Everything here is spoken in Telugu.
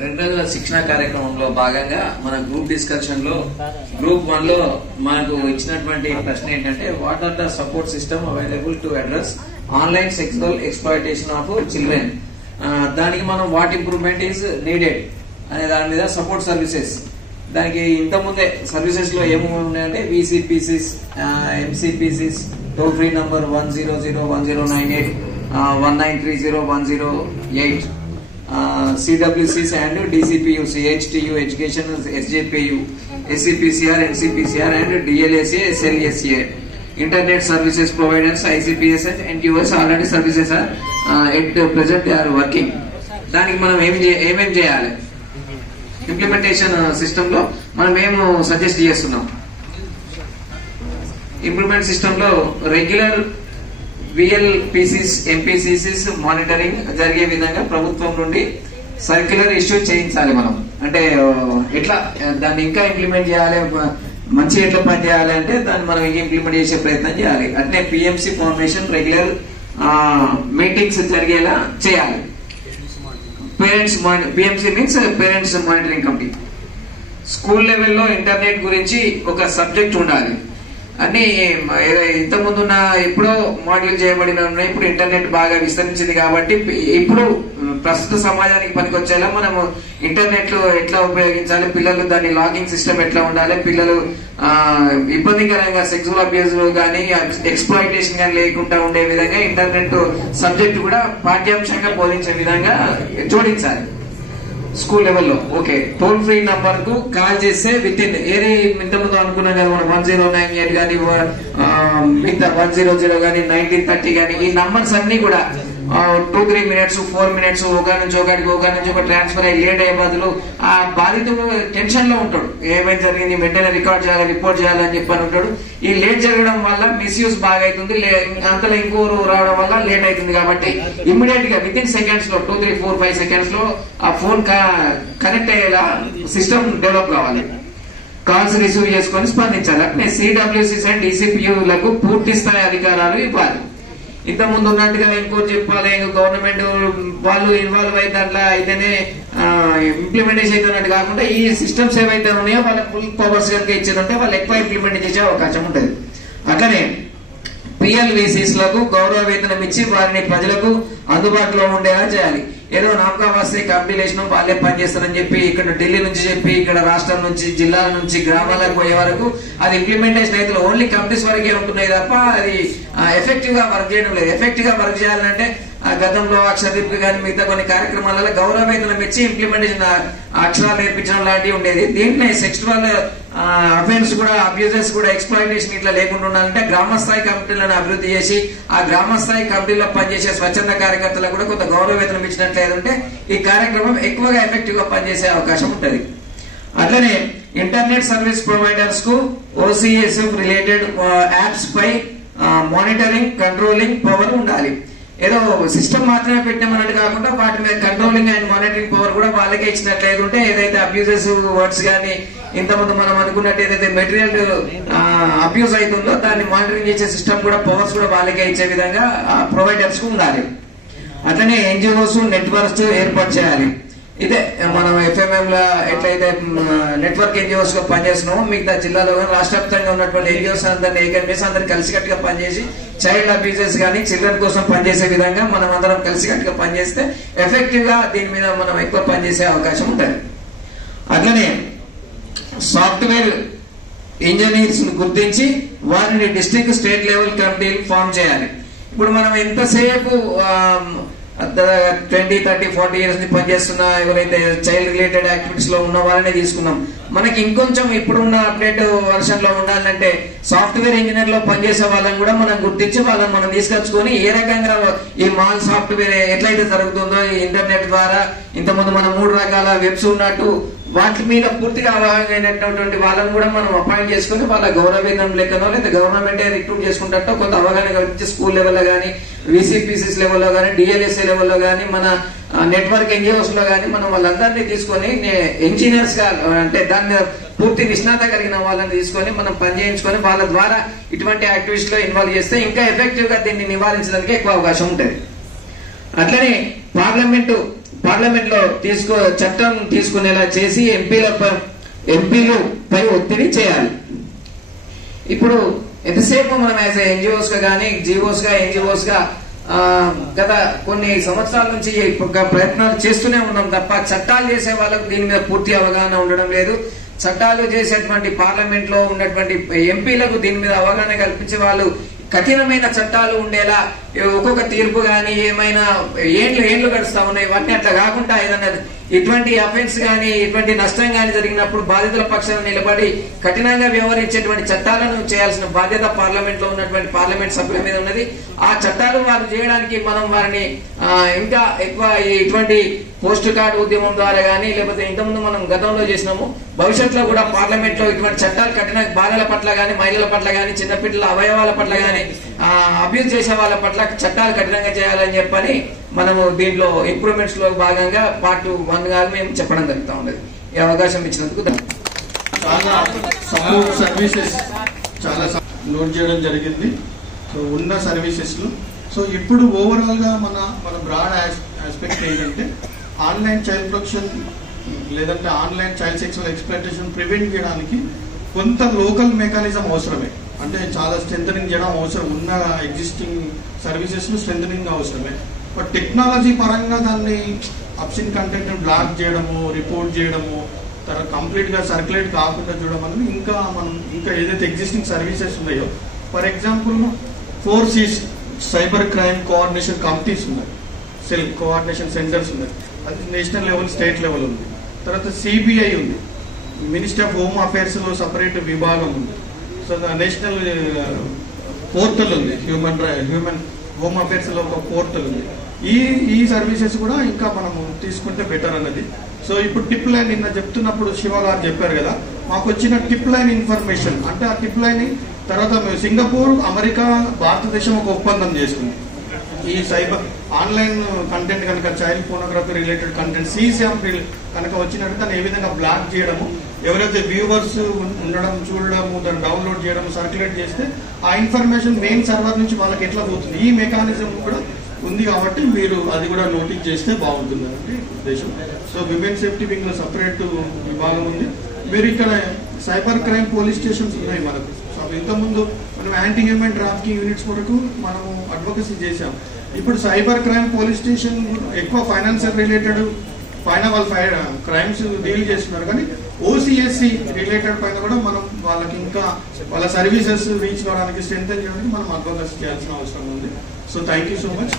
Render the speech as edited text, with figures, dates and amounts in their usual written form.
2 రోజుల శిక్షణ కార్యక్రమంలో భాగంగా మన గ్రూప్ డిస్కషన్ లో గ్రూప్ 1 లో మనకు ఇచ్చినటువంటి ప్రశ్న ఏంటంటే what are the support system available to address online sexual exploitation of children. దానికి మనం వాట్ ఇంప్రూవ్మెంట్ ఈజ్ నీడెడ్ అనే దాని మీద సపోర్ట్ సర్వీసెస్. దానికి ఇంత ముందే సర్వీసెస్ లో ఏమేమి ఉన్నాయంటే VCPCs, MCPCs, toll free number 1001098, 19301008, CWCs and DCPU, CHTU, Education, SJPU, SCPCR, NCPCR and DLSA, SLSA. Internet services providers, ICPS and NQS already services are at present they are working. దానికి మనం ఏమేం చేయాలి ఇంప్లిమెంటేషన్ సిస్టమ్ లో మనం ఏమో సజెస్ట్ చేస్తున్నాం. ఇంప్లిమెంట్ సిస్టమ్ లో రెగ్యులర్ VLPCs, MPCCs మానిటరింగ్ జరిగే విధంగా ప్రభుత్వం నుండి సర్క్యులర్ ఇష్యూ చేయించాలి. మనం అంటే ఎట్లా దాన్ని ఇంకా ఇంప్లిమెంట్ చేయాలి, మంచి ఎట్లా పని చేయాలి అంటే దాన్ని మనం ఇంకా ఇంప్లిమెంట్ చేసే ప్రయత్నం చేయాలి. అట్నే PMC ఫార్మేషన్ రెగ్యులర్ మీటింగ్స్ జరిగేలా చేయాలి. Parents PMC means parents monitoring committee. School లెవెల్లో ఇంటర్నెట్ గురించి ఒక సబ్జెక్ట్ ఉండాలి. అన్ని ఇంతకుముందున్న ఎప్పుడో మాడ్యూల్ చేయబడిన ఉన్నాయి. ఇప్పుడు ఇంటర్నెట్ బాగా విస్తరించింది కాబట్టి ఇప్పుడు ప్రస్తుత సమాజానికి పనికొచ్చేలా మనము ఇంటర్నెట్ లో ఎట్లా ఉపయోగించాలి, పిల్లలు దాని లాగింగ్ సిస్టమ్ ఎట్లా ఉండాలి, పిల్లలు ఇబ్బందికరంగా సెక్సువల్ అబ్యూస్ కానీ ఎక్స్‌ప్లాయిటేషన్ కానీ లేకుండా ఉండే విధంగా ఇంటర్నెట్ సబ్జెక్ట్ కూడా పాఠ్యాంశంగా బోధించే విధంగా జోడించాలి స్కూల్ లెవెల్లో. ఓకే, టోల్ ఫ్రీ నంబర్ కు కాల్ చేస్తే విత్ ఇన్ ఏరే ఇంతకుముందు అనుకున్నాం కదా మనం 1098 కానీ మిగతా 100 కానీ 1930 కానీ ఈ నంబర్స్ అన్ని కూడా 2-3 minutes 4 minutes ఒక నుంచి ఒక ట్రాన్స్ఫర్ అయ్యి లేట్ అయ్యే బదులు ఆ బాధితుడు టెన్షన్ లో ఉంటాడు. ఏమైనా జరిగింది వెంటనే రికార్డ్ చేయాలి, రిపోర్ట్ చేయాలని చెప్పని ఉంటాడు. ఈ లేట్ జరగడం వల్ల మిస్యూజ్ బాగా అవుతుంది, అంతలో ఇంకోరు రావడం వల్ల లేట్ అవుతుంది. కాబట్టి ఇమ్మీడియట్ గా విత్ ఇన్ సెకండ్స్ లో 2, 3, 4, 5 seconds లో ఆ ఫోన్ కనెక్ట్ అయ్యేలా సిస్టమ్ డెవలప్ కావాలి. కాల్స్ రిసీవ్ చేసుకొని స్పందించాలి. అట్నే CWCs అండ్ DCPUలకు పూర్తి స్థాయి అధికారాలు ఇవ్వాలి. ఇంత ముందు ఉన్నట్టుగా ఇంకోటి చెప్పాలి, గవర్నమెంట్ వాళ్ళు ఇన్వాల్వ్ అయితే అట్లా అయితేనే ఇంప్లిమెంటేషన్ అవుతున్నట్టు కాకుండా ఈ సిస్టమ్స్ ఏవైతే ఉన్నాయో వాళ్ళకి ఫుల్ పవర్స్ కనుక ఇచ్చారంటే వాళ్ళు ఎక్కువ ఇంప్లిమెంట్ చేసే అవకాశం ఉంటుంది. అట్లనే PLVCs లకు గౌరవ వేతనం ఇచ్చి వారిని ప్రజలకు అందుబాటులో ఉండేలా చేయాలి. ఏదో నామకా వస్తే కంపెనీలేషన్ వాళ్ళే పనిచేస్తారని చెప్పి ఇక్కడ ఢిల్లీ నుంచి చెప్పి ఇక్కడ రాష్ట్రం నుంచి జిల్లాల నుంచి గ్రామాలకు పోయే వరకు అది ఇంప్లిమెంటేషన్ అయితే ఓన్లీ కంపెనీస్ వరకే ఉంటున్నాయి తప్ప అది ఎఫెక్టివ్ గా వర్క్ చేయడం లేదు. ఎఫెక్టివ్ గా వర్క్ చేయాలంటే గతంలో అక్షరదీప్ కానీ మిగతా కొన్ని కార్యక్రమాలలో గౌరవ వేతనం ఇచ్చి ఇంప్లిమెంటేషన్ అక్షరాలు నేర్పించడం లాంటివి ఉండేది. దీంట్లో సెక్సువల్ అఫెన్స్ కూడా అబ్యూజెస్ కూడా ఎక్స్‌ప్లాయిటేషన్ ఇట్లా లేకుండా ఉండాలంటే గ్రామ స్థాయి కమిటీలను అభివృద్ధి చేసి ఆ గ్రామ స్థాయి కమిటీలో పనిచేసే స్వచ్ఛంద కార్యకర్తలకు కూడా కొంత గౌరవ వేతనం ఇచ్చినట్లయితే ఈ కార్యక్రమం ఎక్కువగా ఎఫెక్టివ్ గా పనిచేసే అవకాశం ఉంటుంది. అట్లనే ఇంటర్నెట్ సర్వీస్ ప్రొవైడర్స్ కు OCS రిలేటెడ్ యాప్స్ పై మానిటరింగ్ కంట్రోలింగ్ పవర్ ఉండాలి. ఏదో సిస్టమ్ మాత్రమే పెట్టినామన్నట్టు కాకుండా వాటి మీద కంట్రోలింగ్ అండ్ మానిటరింగ్ పవర్ కూడా వాళ్ళకే ఇచ్చినట్లయితే ఉంటే ఏదైతే అబ్యూజెస్ వర్డ్స్ కానీ ఇంతకుముందు మనం అనుకున్నట్టు ఏదైతే మెటీరియల్ అబ్యూజ్ అవుతుందో దాన్ని మానిటరింగ్ చేసే సిస్టమ్ కూడా పవర్స్ కూడా వాళ్ళకే ఇచ్చే విధంగా ప్రొవైడర్స్ కు ఉండాలి. అట్లనే NGOs నెట్వర్క్స్ ఏర్పాటు చేయాలి. ఇదే మనం FMM లో ఎట్లయితే నెట్వర్క్ NGOs గా పనిచేస్తున్నామో మిగతా జిల్లాలో రాష్ట్ర వ్యాప్తంగా ఉన్నటువంటి NGOs అందరినీ ఏకమేసి అందరు కలిసికట్టుగా పనిచేసి చైల్డ్ అబ్యూజెస్ కానీ చిల్డ్రన్ కోసం పనిచేసే విధంగా మనం అందరం కలిసికట్టుగా పనిచేస్తే ఎఫెక్టివ్ గా దీని మీద మనం ఎక్కువ పనిచేసే అవకాశం ఉంటుంది. అట్లనే సాఫ్ట్వేర్ ఇంజనీర్స్ గుర్తించి వారిని డిస్ట్రిక్ట్ స్టేట్ లెవెల్ కమిటీలు ఫామ్ చేయాలి. ఇప్పుడు మనం ఎంతసేపు 20, 30, 40 years ని పనిచేస్తున్న ఎవరైతే చైల్డ్ రిలేటెడ్ యాక్టివిటీస్ లో ఉన్న వాళ్ళనే తీసుకున్నాం. మనకి ఇంకొంచెం ఇప్పుడున్న అప్డేట్ వర్షన్ లో ఉండాలంటే సాఫ్ట్వేర్ ఇంజనీర్ లో పనిచేసే వాళ్ళని కూడా మనం గుర్తించి వాళ్ళని మనం తీసుకొచ్చుకొని ఏ రకంగా ఈ మాల్ సాఫ్ట్వేర్ ఎట్లయితే జరుగుతుందో ఈ ఇంటర్నెట్ ద్వారా ఇంతకుముందు మనం 3 రకాల వెబ్స్ ఉన్నట్టు వాటి మీద పూర్తిగా అవగాహన అయినటువంటి వాళ్ళని కూడా మనం అపాయింట్ చేసుకుని వాళ్ళ గౌరవ వేతనం లెక్కనో లేదా గవర్నమెంట్ రిక్రూట్ చేసుకుంటట్టు కొంత అవగాహన కల్పించి స్కూల్ లెవెల్లో కానీ VCPCs లెవెల్లో కానీ DLSA లెవెల్లో కానీ మన నెట్వర్క్ NGOs లో కానీ మనం వాళ్ళందరినీ తీసుకొని ఇంజనీర్స్ గా అంటే దాన్ని పూర్తి నిష్ణాత కలిగిన వాళ్ళని తీసుకొని మనం పనిచేయించుకొని వాళ్ళ ద్వారా ఇటువంటి యాక్టివిటీస్ లో ఇన్వాల్వ్ చేస్తే ఇంకా ఎఫెక్టివ్ గా దీన్ని నివారించడానికి ఎక్కువ అవకాశం ఉంటుంది. అట్లనే పార్లమెంట్ లో చట్టం తీసుకునేలా చేసి ఎంపీలపై ఒత్తిడి చేయాలి. ఇప్పుడు ఎంతసేపు మనం యాజ్ ఎన్జిఓస్ గా కానీ జీఓస్ గా ఎన్జిఓస్ గా గత కొన్ని సంవత్సరాల నుంచి ప్రయత్నాలు చేస్తూనే ఉన్నాం తప్ప చట్టాలు చేసే వాళ్ళకు దీని మీద పూర్తి అవగాహన ఉండడం లేదు. చట్టాలు చేసేటువంటి పార్లమెంట్ లో ఉన్నటువంటి ఎంపీలకు దీని మీద అవగాహన కల్పించే వాళ్ళు కఠినమైన చట్టాలు ఉండేలా ఒక్కొక్క తీర్పు గాని ఏమైనా ఏండ్లు గడుస్తా ఉన్నాయి. ఇవన్నీ అట్లా కాకుండా ఏదన్నా ఇటువంటి అఫెన్స్ గాని ఇటువంటి నష్టం గాని జరిగినప్పుడు బాధితుల పక్షాన నిలబడి కఠినంగా వ్యవహరించేటువంటి చట్టాలను చేయాల్సిన బాధ్యత పార్లమెంట్ లో ఉన్నటువంటి పార్లమెంట్ సభ్యుల మీద ఉన్నది. ఆ చట్టాలు వారు చేయడానికి మనం వారిని ఇంకా ఎక్కువ ఇటువంటి పోస్ట్ కార్డు ఉద్యమం ద్వారా గానీ లేకపోతే ఇంతకుముందు మనం గతంలో చేసినాము, భవిష్యత్తులో కూడా పార్లమెంట్ లో ఇటువంటి చట్టాలు కఠిన బాలల పట్ల గానీ మహిళల పట్ల గానీ చిన్నపిల్లల అవయవాల పట్ల గానీ అబ్యూజ్ చేసే వాళ్ళ పట్ల చట్టాలు కఠినంగా చేయాలని చెప్పని మనము దీంట్లో ఇంప్రూవ్మెంట్స్ లో భాగంగా పార్ట్ 1 గా మేము చెప్పడం జరుగుతూ ఉండేది. ఈ అవకాశం ఇచ్చినందుకు చాలా సపోర్ట్ సర్వీసెస్ చాలా నోట్ చేయడం జరిగింది. సో ఉన్న సర్వీసెస్ లో సో ఇప్పుడు ఓవరాల్ గా మన బ్రాడ్ ఆస్పెక్ట్ ఏంటంటే ఆన్లైన్ చైల్డ్ ప్రొటెక్షన్ లేదంటే online child sexual exploitation prevent చేయడానికి కొంత లోకల్ మెకానిజం అవసరమే. అంటే చాలా స్ట్రెంథనింగ్ చేయడం అవసరం, ఉన్న ఎగ్జిస్టింగ్ సర్వీసెస్ ను స్ట్రెంథనింగ్ అవసరమే. బట్ టెక్నాలజీ పరంగా దాన్ని అబ్సిన్ కంటెంట్ బ్లాక్ చేయడము, రిపోర్ట్ చేయడము, తర్వాత కంప్లీట్ గా సర్క్యులేట్ కాకుండా చూడడం అనేది ఇంకా ఏదైతే ఎగ్జిస్టింగ్ సర్వీసెస్ ఉన్నాయో, for example 4 C's cyber crime coordination committees ఉన్నాయి, సెల్ కోఆర్డినేషన్ సెంటర్స్ ఉన్నాయి. అది నేషనల్ లెవెల్, స్టేట్ లెవెల్ ఉంది. తర్వాత సిబిఐ ఉంది, మినిస్ట్రీ ఆఫ్ హోమ్ అఫైర్స్ లో సపరేట్ విభాగం ఉంది. సో నేషనల్ పోర్టల్ ఉంది, హ్యూమన్ హోమ్ అఫైర్స్ లో ఒక పోర్టల్ ఉంది. ఈ సర్వీసెస్ కూడా ఇంకా మనము తీసుకుంటే బెటర్ అన్నది. సో ఇప్పుడు టిప్ లైన్ నిన్న చెప్తున్నప్పుడు శివ గారు చెప్పారు కదా, మాకు వచ్చిన టిప్ లైన్ ఇన్ఫర్మేషన్ అంటే ఆ టిప్ లైన్ తర్వాత సింగపూర్, అమెరికా, భారతదేశం ఒక ఒప్పందం చేసుకుంది. ఈ సైబర్ ఆన్లైన్ కంటెంట్ కనుక చైల్డ్ పోర్నోగ్రఫీ రిలేటెడ్ కంటెంట్ సీసామ్ కనుక వచ్చినట్టు దాన్ని ఏ విధంగా బ్లాక్ చేయడము, ఎవరైతే వ్యూవర్స్ ఉండడం చూడడము, దాన్ని డౌన్లోడ్ చేయడం, సర్క్యులేట్ చేస్తే ఆ ఇన్ఫర్మేషన్ మెయిన్ సర్వర్ నుంచి వాళ్ళకి ఎట్లా పోతుంది, ఈ మెకానిజం కూడా ఉంది. కాబట్టి మీరు అది కూడా నోటీస్ చేస్తే బాగుంటుంది అంటే ఉద్దేశం. సో విమెన్ సేఫ్టీ వింగ్ లో సపరేట్ విభాగం ఉంది. మీరు ఇక్కడ సైబర్ క్రైమ్ పోలీస్ స్టేషన్స్ ఉన్నాయి మనకు. సో ఇంతకుముందు మనం యాంటీ హ్యూమన్ ట్రాఫికింగ్ యూనిట్స్ వరకు మనము అడ్వకసీ చేశాం. ఇప్పుడు సైబర్ క్రైమ్ పోలీస్ స్టేషన్ ఎక్కువ ఫైనాన్షియల్ రిలేటెడ్ పైన వాళ్ళు క్రైమ్స్ డీల్ చేస్తున్నారు, కానీ ఓసీఎస్సీ రిలేటెడ్ పైన కూడా మనం వాళ్ళకి ఇంకా వాళ్ళ సర్వీసెస్ రీచ్ కావడానికి స్ట్రెంథెన్ చేయడానికి మనం అడ్వకసీ చేయాల్సిన అవసరం ఉంది. So thank you so much.